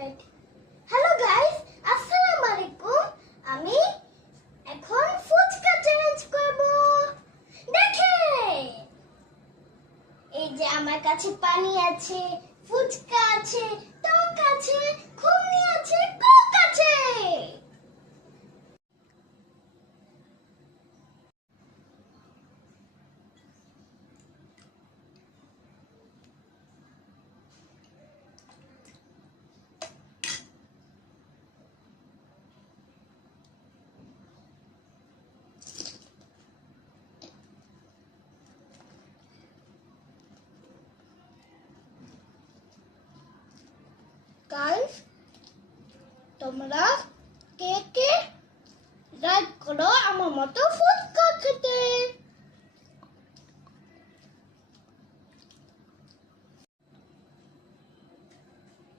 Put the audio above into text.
Hello guys আসসালামু আলাইকুম আমি এখন ফুচকা চ্যালেঞ্জ করব। দেখে! এই যে আমার কাছে পানি আছে, ফুচকা আছে ঘুগনি আছে কোক আছে গাইস তোমরা কে কে লাইক করো আমার মতো ফুচকা খেতে